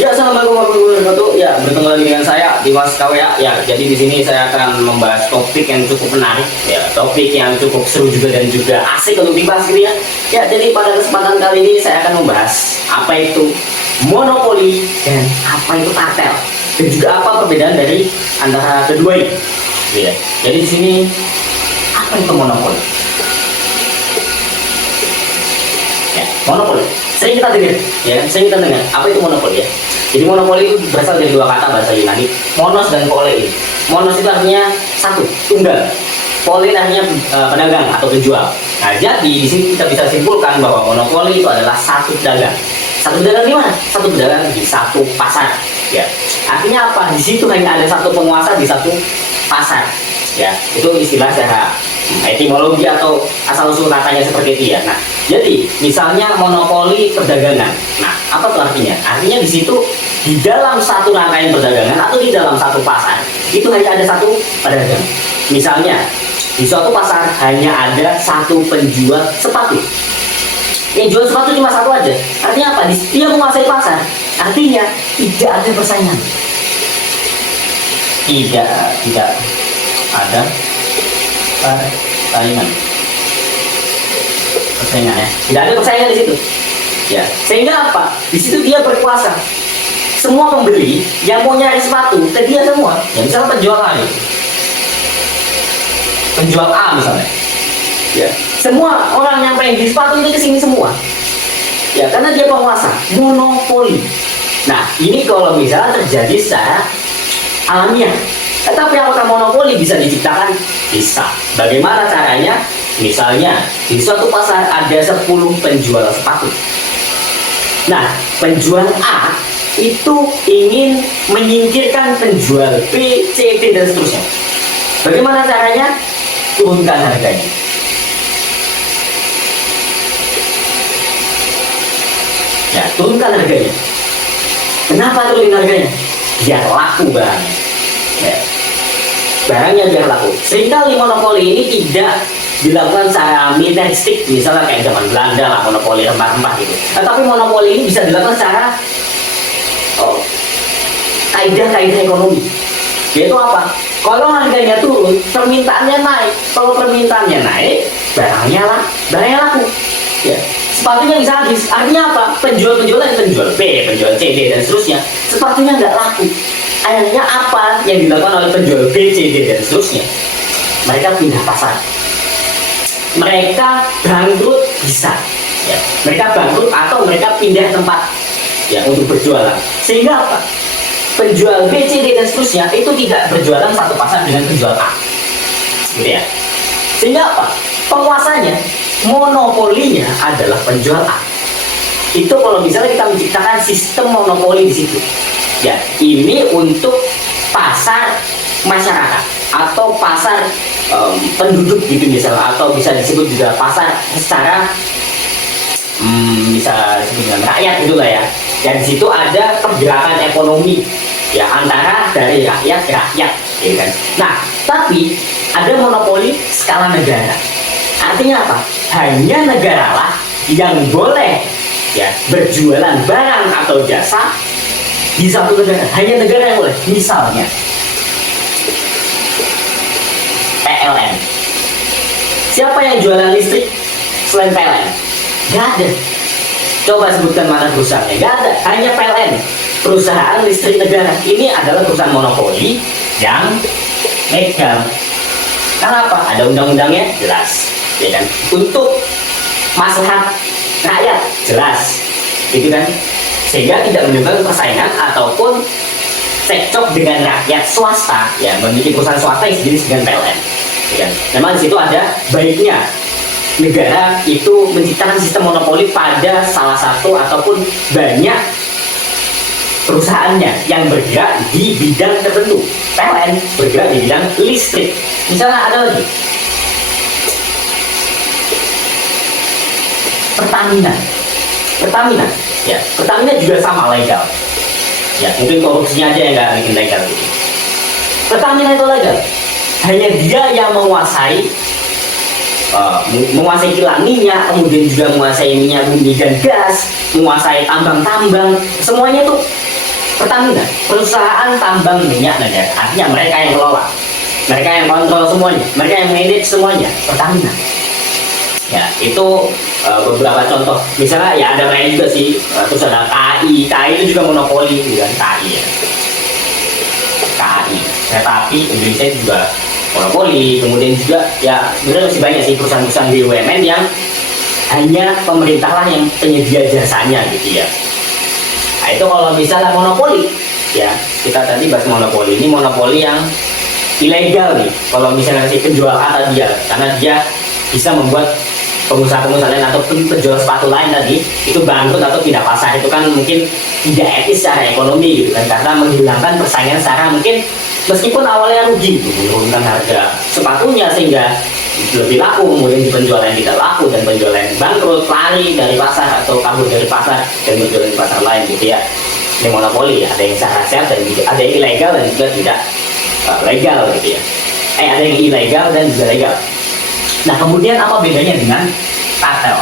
Ya, assalamualaikum warahmatullahi wabarakatuh. Ya, bertemu lagi dengan saya Dimas KWA. Ya, jadi di sini saya akan membahas topik yang cukup menarik, ya, topik yang cukup seru juga dan juga asik untuk dibahas gitu ya. Ya, jadi pada kesempatan kali ini saya akan membahas apa itu monopoli dan apa itu kartel dan juga apa perbedaan dari antara kedua ini. Ya, jadi di sini apa itu monopoli? Ya, monopoli. Sering kita dengar, ya, sering kita dengar. Apa itu monopoli ya? Jadi monopoli itu berasal dari dua kata bahasa Yunani, monos dan polei. Monos itu artinya satu, tunggal. Polei artinya pedagang atau penjual. Nah, jadi di sini kita bisa simpulkan bahwa monopoli itu adalah satu pedagang. Satu pedagang di mana? Satu pedagang di satu pasar. Ya, artinya apa? Di situ hanya ada satu penguasa di satu pasar. Ya, itu istilah secara etimologi atau asal usul katanya seperti itu ya. Nah, jadi misalnya monopoli perdagangan. Nah, apa tuh artinya? Artinya di situ di dalam satu rangkaian perdagangan atau di dalam satu pasar itu hanya ada satu pedagang. Misalnya di suatu pasar hanya ada satu penjual sepatu. Yang jual sepatu cuma satu aja. Artinya apa? Dia menguasai pasar. Artinya tidak ada persaingan. Tidak ada persaingan ya, tidak ada persaingan di situ ya, sehingga apa, di situ dia berkuasa. Semua pembeli yang mau nyari sepatu ke dia semua ya, misalnya penjual A nih, penjual A misalnya ya, semua orang yang pengen beli sepatu itu kesini semua ya, karena dia penguasa, monopoli. Nah, ini kalau misalnya terjadi secara alamiah. Tetapi apakah monopoli bisa diciptakan? Bisa. Bagaimana caranya? Misalnya, di suatu pasar ada 10 penjual sepatu. Nah, penjual A itu ingin menyingkirkan penjual B, C, D, dan seterusnya. Bagaimana caranya? Turunkan harganya. Ya, turunkan harganya. Kenapa turunin harganya? Biar laku bang. Ya, barangnya biar laku. Seringkali monopoli ini tidak dilakukan secara militeristik, misalnya kayak zaman Belanda lah, monopoli rempah-rempah gitu. Tetapi monopoli ini bisa dilakukan secara kaidah-kaidah ekonomi. Yaitu apa? Kalau harganya turun, permintaannya naik. Kalau permintaannya naik, barangnya laku. Ya, sepatunya bisa habis. Artinya apa? Penjual-penjual B, penjual C, D, dan seterusnya, sepatunya nggak laku. Akhirnya apa yang dilakukan oleh penjual B, C, D, dan seterusnya? Mereka pindah pasar. Mereka bangkrut bisa. Ya. Mereka bangkrut atau mereka pindah tempat ya untuk berjualan. Sehingga apa? Penjual B, C, D, dan seterusnya itu tidak berjualan satu pasar dengan penjual A. Gitu ya. Sehingga apa? Penguasanya, monopolinya adalah penjual A. Itu kalau misalnya kita menciptakan sistem monopoli di situ. Ya, ini untuk pasar masyarakat atau pasar penduduk gitu misalnya, atau bisa disebut juga pasar secara bisa disebut dengan rakyat gitulah ya. Dan di situ ada pergerakan ekonomi ya antara dari rakyat ke rakyat, ya kan. Nah, tapi ada monopoli skala negara. Artinya apa? Hanya negara lah yang boleh ya berjualan barang atau jasa di satu negara, hanya negara yang boleh. Misalnya PLN. Siapa yang jualan listrik selain PLN? Gak ada. Coba sebutkan mana perusahaannya. Gak ada, hanya PLN, perusahaan listrik negara. Ini adalah perusahaan monopoli yang legal. Kenapa? Ada undang-undangnya, jelas, ya kan? Untuk maslahat rakyat, jelas, gitu kan? Sehingga tidak menimbulkan persaingan ataupun cekcok dengan rakyat swasta ya, memiliki perusahaan swasta yang sejenis dengan PLN ya. Memang di situ ada baiknya negara itu menciptakan sistem monopoli pada salah satu ataupun banyak perusahaannya yang bergerak di bidang tertentu. PLN bergerak di bidang listrik. Misalnya ada lagi Pertamina ya, Pertamina juga sama legal ya, mungkin korupsinya aja yang nggak bikin legal gitu. Pertamina itu legal, hanya dia yang menguasai kilang minyak, kemudian juga menguasai minyak bumi dan gas, menguasai tambang-tambang, semuanya itu Pertamina, perusahaan tambang minyak negara, artinya mereka yang kelola, mereka yang kontrol semuanya, mereka yang manage semuanya, Pertamina. Ya, itu beberapa contoh. Misalnya ya ada lain juga sih, terus ada KAI itu juga monopoli, gitu kan, KAI ya. KAI, kereta api Indonesia juga monopoli. Kemudian juga ya sebenarnya masih banyak sih perusahaan-perusahaan BUMN yang hanya pemerintah lah yang penyedia jasanya gitu ya. Nah itu kalau misalnya monopoli, ya kita tadi bahas monopoli, ini monopoli yang ilegal nih. Kalau misalnya si penjual kata dia, karena dia bisa membuat pengusaha-pengusaha lain atau penjual sepatu lain tadi itu bangkrut atau tidak pasar, itu kan mungkin tidak etis secara ekonomi gitu kan, karena menghilangkan persaingan secara mungkin meskipun awalnya rugi gitu, menurunkan harga sepatunya sehingga lebih laku, kemudian penjualan tidak laku dan penjualan bangkrut, lari dari pasar atau kabur dari pasar dan berjualan di pasar lain gitu ya. Ini monopoli, ada yang secara sehat dan juga ada yang ilegal dan juga tidak legal gitu ya. Ada yang ilegal dan juga legal. Nah kemudian apa bedanya dengan kartel?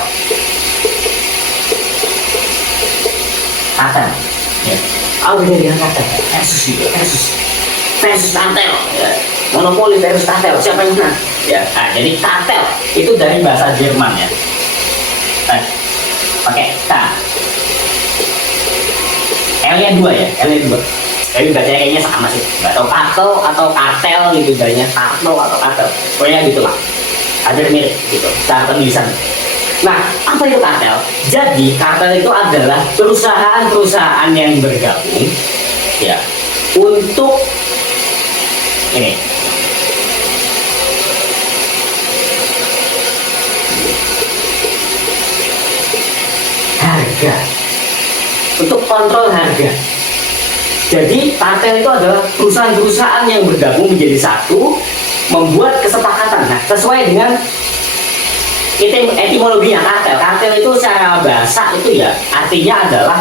Kartel, ya. Apa bedanya dengan kartel? Versus kartel, ya. Monopoli versus kartel, siapa yang menang? Ya, nah, jadi kartel itu dari bahasa Jerman ya. Pakai K. L-nya 2 ya, L-nya 2. Tapi bacanya kayaknya sama sih. Nggak tahu kartel atau kartel gitu, bacanya kartel atau kartel. Pokoknya gitulah. Ada mirip gitu, cara penulisan. Nah, apa itu kartel? Jadi kartel itu adalah perusahaan-perusahaan yang bergabung, ya, untuk ini. Harga, untuk kontrol harga. Jadi kartel itu adalah perusahaan-perusahaan yang bergabung menjadi satu, membuat kesepakatan. Nah, sesuai dengan etimologinya kartel. Kartel itu secara bahasa itu ya artinya adalah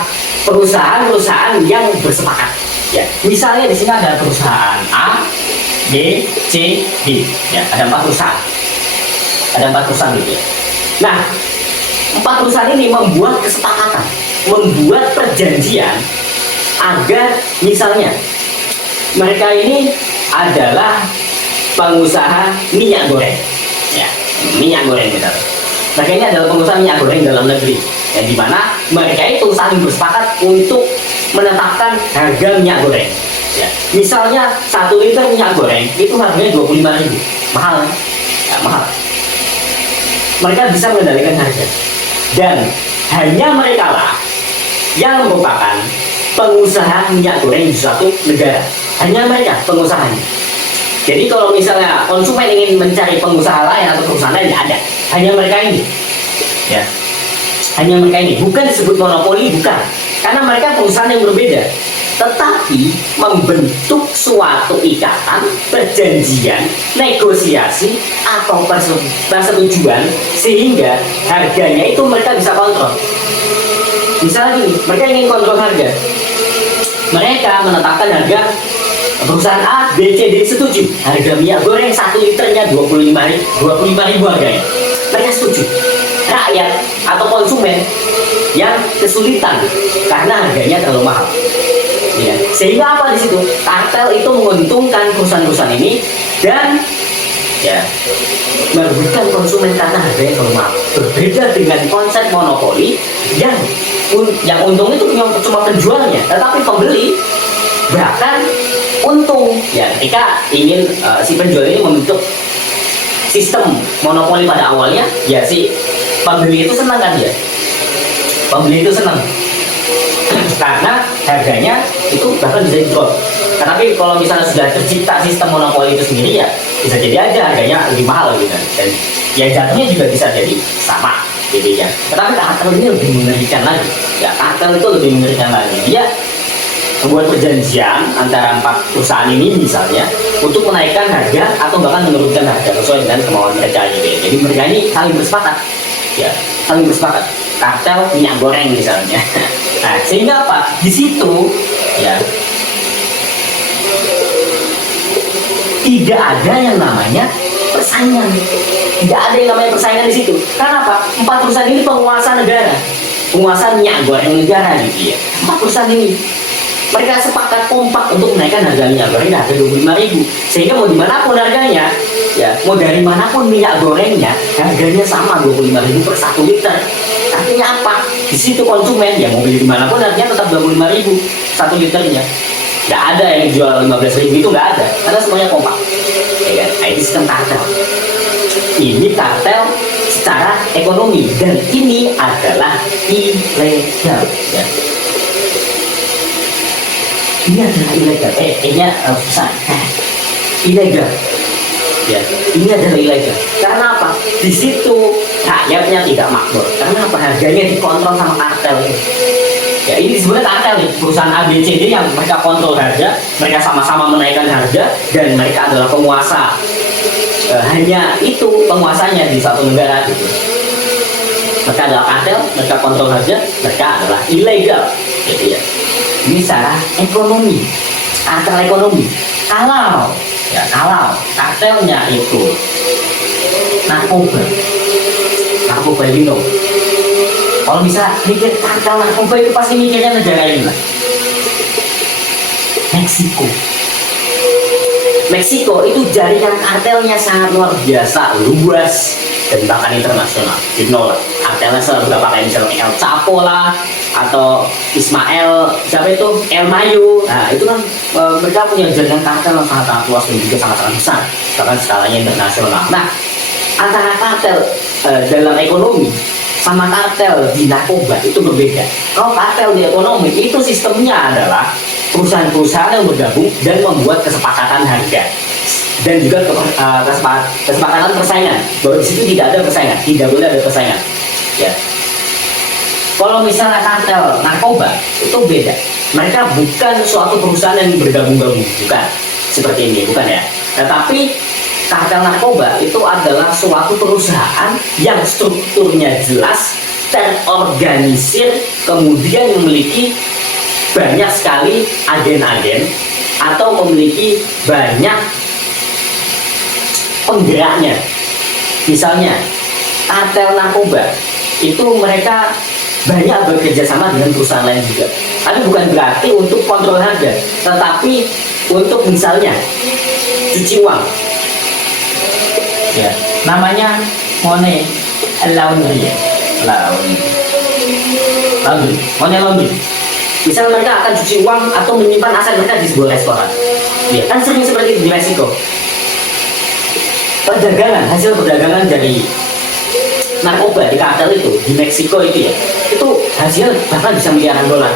perusahaan-perusahaan yang bersepakat. Ya, misalnya di sini ada perusahaan A, B, C, D. Ya, ada 4 perusahaan. Ada 4 perusahaan gitu ya. Nah, 4 perusahaan ini membuat kesepakatan, membuat perjanjian agar misalnya mereka ini adalah pengusaha minyak goreng, ya, minyak goreng misalnya. Mereka ini adalah pengusaha minyak goreng dalam negeri, yang dimana mereka itu saling bersepakat untuk menetapkan harga minyak goreng. Ya, misalnya 1 liter minyak goreng itu harganya 25.000, mahal, ya, mahal. Mereka bisa mengendalikan harga, dan hanya mereka lah yang merupakan pengusaha minyak goreng di suatu negara. Hanya mereka pengusahanya. Jadi kalau misalnya konsumen ingin mencari pengusaha lain atau perusahaan lain, tidak ada. Hanya mereka ini, ya. Hanya mereka ini. Bukan disebut monopoli, bukan. Karena mereka perusahaan yang berbeda, tetapi membentuk suatu ikatan, perjanjian, negosiasi atau persetujuan sehingga harganya itu mereka bisa kontrol. Misalnya gini, mereka ingin kontrol harga. Mereka menetapkan harga, perusahaan A, B, C, D setuju. Harga minyak goreng 1 liternya 25.000 harganya. Mereka setuju. Rakyat atau konsumen yang kesulitan karena harganya terlalu mahal. Ya. Sehingga apa di situ? Kartel itu menguntungkan perusahaan-perusahaan ini dan ya merugikan konsumen karena harganya terlalu mahal. Berbeda dengan konsep monopoli yang untung itu cuma penjualnya, tetapi pembeli bahkan untung. Ya, ketika ingin si penjual ini membentuk sistem monopoli pada awalnya, ya si pembeli itu senang kan dia. Pembeli itu senang karena harganya itu bahkan bisa dijual. Tetapi kalau misalnya sudah tercipta sistem monopoli itu sendiri, ya bisa jadi aja harganya lebih mahal gitu kan. Dan ya jatuhnya juga bisa jadi sama gitu ya. Tetapi kartel ini lebih mengerikan lagi. Ya, kartel itu lebih mengerikan lagi. Dia membuat perjanjian antara 4 perusahaan ini misalnya untuk menaikkan harga atau bahkan menurunkan harga sesuai dengan kemauan mereka gitu ya. Jadi mereka ini saling bersepakat. Ya, saling bersepakat. Kartel minyak goreng misalnya. Nah, sehingga apa? Di situ ya tidak ada yang namanya persaingan. Tidak ada yang namanya persaingan di situ. Karena apa? 4 perusahaan ini penguasa negara, penguasa minyak goreng negara gitu ya. 4 perusahaan ini. mereka sepakat kompak untuk menaikkan harga minyak goreng ke harga 25.000, sehingga mau dimanapun harganya, ya mau dari manapun minyak gorengnya harganya sama 25.000 per 1 liter. Artinya apa? Di situ konsumen yang mau beli dimanapun harganya tetap 25.000 1 liternya. Nggak ada yang jual 15.000, itu nggak ada, karena semuanya kompak. Ya kan? Nah, itu sistem kartel. Ini kartel secara ekonomi, dan ini adalah ilegal. Ya. Ini adalah ilegal. Ini susah. Ilegal. Ya, ini adalah ilegal. Karena apa? Di situ rakyatnya tidak makmur. Karena apa? Harganya dikontrol sama kartel. Ya, ini sebenarnya kartel nih, perusahaan ABCD yang mereka kontrol harga, mereka sama-sama menaikkan harga, dan mereka adalah penguasa. Hanya itu penguasanya di satu negara gitu. Mereka adalah kartel, mereka kontrol harga, mereka adalah ilegal. Gitu ya. Ini secara ekonomi, kartel ekonomi. Kalau kartelnya itu narkoba itu, kalau bisa mikir kartel narkoba itu pasti mikirnya negara ini lah. Meksiko itu jaringan kartelnya sangat luar biasa, luas, dan bahkan internasional. You know lah, kartelnya seberapa kayak misalnya El Chapo lah, atau Ismael, siapa itu, El Mayo. Nah itu kan mereka punya jaringan kartel yang sangat luas dan juga sangat besar, bahkan skalanya internasional. Nah, antara kartel dalam ekonomi sama kartel di narkoba itu berbeda. Kalau kartel di ekonomi itu sistemnya adalah perusahaan-perusahaan yang bergabung dan membuat kesepakatan harga dan juga kesepakatan persaingan. Bahwa di situ tidak ada persaingan, tidak boleh ada persaingan. Ya. Kalau misalnya kartel narkoba itu beda. Mereka bukan suatu perusahaan yang bergabung-gabung, bukan seperti ini, bukan ya. Tetapi kartel narkoba itu adalah suatu perusahaan yang strukturnya jelas, terorganisir, kemudian memiliki banyak sekali agen-agen atau memiliki banyak penggeraknya. Misalnya kartel narkoba itu mereka banyak bekerja sama dengan perusahaan lain juga. Tapi bukan berarti untuk kontrol harga, tetapi untuk misalnya cuci uang. Ya, namanya money laundry. Laundry. Misal mereka akan cuci uang atau menyimpan aset mereka di sebuah restoran. Ya, kan sering seperti itu di Meksiko. Hasil perdagangan dari narkoba di kartel itu di Meksiko itu ya, itu hasil bahkan bisa miliaran dolar.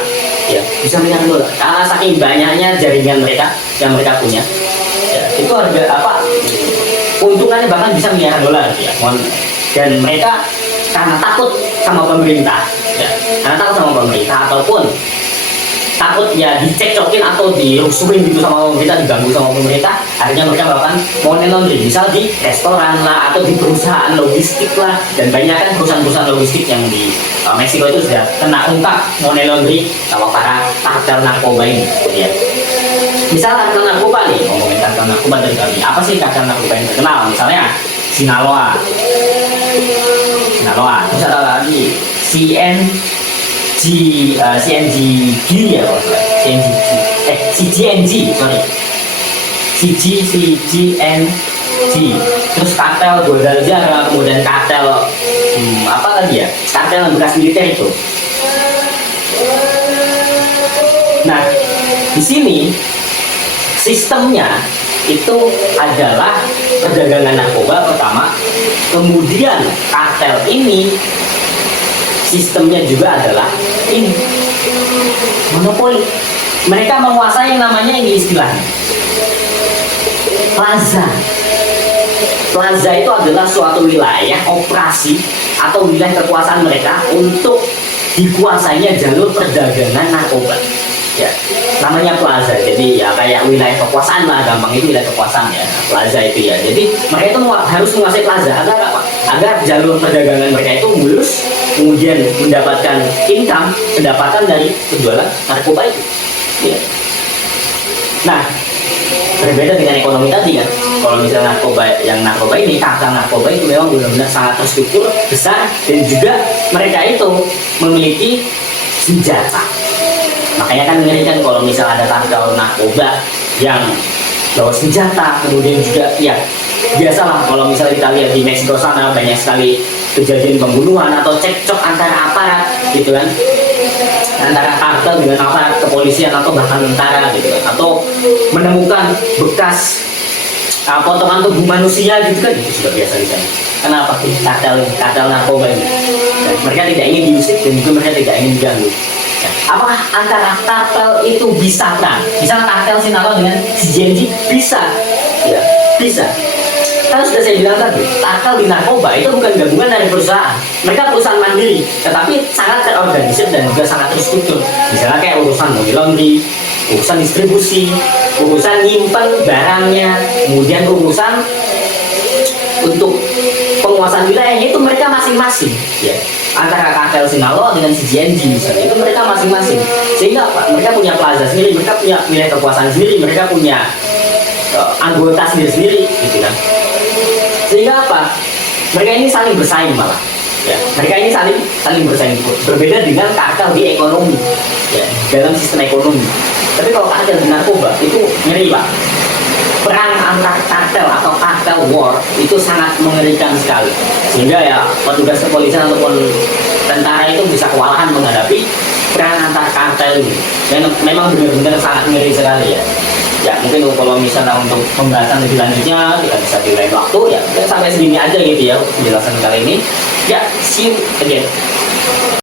Ya, bisa miliaran dolar. Karena saking banyaknya jaringan mereka yang mereka punya. Ya, itu harga apa? Keuntungannya bahkan bisa miliaran dolar ya. Dan mereka karena takut sama pemerintah, ya, karena takut sama pemerintah ataupun takut ya dicekcokin atau dirusuhin gitu sama pemerintah, diganggu sama pemerintah, akhirnya mereka melakukan money laundry, misal di restoran lah atau di perusahaan logistik lah, dan banyak kan perusahaan-perusahaan logistik yang di Meksiko itu sudah kena ungkap money laundry sama para kartel narkoba ini. Ya. Misal kartel narkoba nih, ngomongin kartel narkoba dari kami, apa sih kartel narkoba yang terkenal? Misalnya Sinaloa, terus ada lagi CNG ya, CGNG, terus kartel Guadalajara, kemudian kartel apa tadi ya, kartel yang bekas militer itu. Nah, di sini sistemnya itu adalah perdagangan narkoba pertama, kemudian kartel ini sistemnya juga adalah ini monopoli. Mereka menguasai yang namanya ini istilahnya plaza. Plaza itu adalah suatu wilayah operasi atau wilayah kekuasaan mereka untuk dikuasainya jalur perdagangan narkoba. Ya, namanya plaza. Jadi ya kayak wilayah kekuasaan lah, gampang itu wilayah kekuasaan ya. Plaza itu ya. Jadi mereka itu harus menguasai plaza agar apa? Agar jalur perdagangan mereka itu mulus, kemudian mendapatkan income, pendapatan dari penjualan narkoba itu. Ya. Nah, berbeda dengan ekonomi tadi kan. Kalau misalnya narkoba ini, kartel narkoba itu memang benar-benar sangat terstruktur, besar, dan juga mereka itu memiliki senjata. Makanya kan mengerikan kalau misal ada kartel narkoba yang bawa senjata, kemudian juga ya biasalah kalau misalnya kita lihat di Meksiko sana banyak sekali kejadian pembunuhan atau cekcok antara aparat gitu kan, antara kartel dengan aparat kepolisian atau bahkan tentara gitu kan, atau menemukan bekas potongan tubuh manusia gitu kan, itu sudah biasa di sana. Kenapa? Kartel narkoba ini. Dan mereka tidak ingin diusik dan juga mereka tidak ingin diganggu. Ya, apakah antara kartel itu bisa perang? Misalnya kartel Sinaloa dengan si Genji bisa, ya bisa. Kan sudah saya bilang tadi, kartel di narkoba itu bukan gabungan dari perusahaan. Mereka perusahaan mandiri, tetapi sangat terorganisir dan juga sangat terstruktur. Misalnya kayak urusan money laundry, urusan distribusi, urusan nyimpen barangnya, kemudian urusan untuk penguasaan wilayahnya itu mereka masing-masing. Ya. Antara kartel Sinaloa dengan si GNG misalnya, itu mereka masing-masing. Sehingga apa? Mereka punya plaza sendiri, mereka punya wilayah kekuasaan sendiri, mereka punya anggota sendiri-sendiri, gitu kan. Sehingga apa? Mereka ini saling bersaing malah. Ya, mereka ini saling bersaing. Berbeda dengan kartel di ekonomi, ya, dalam sistem ekonomi. Tapi kalau kartel di narkoba itu ngeri pak. Perang antar kartel atau kartel war itu sangat mengerikan sekali. Sehingga ya petugas kepolisian ataupun tentara itu bisa kewalahan menghadapi perang antar kartel ini. Memang benar-benar sangat ngeri sekali ya. Ya mungkin kalau misalnya untuk pembahasan lebih lanjutnya kita bisa di lain waktu ya. Sampai segini aja gitu ya penjelasan kali ini. Ya, see you again.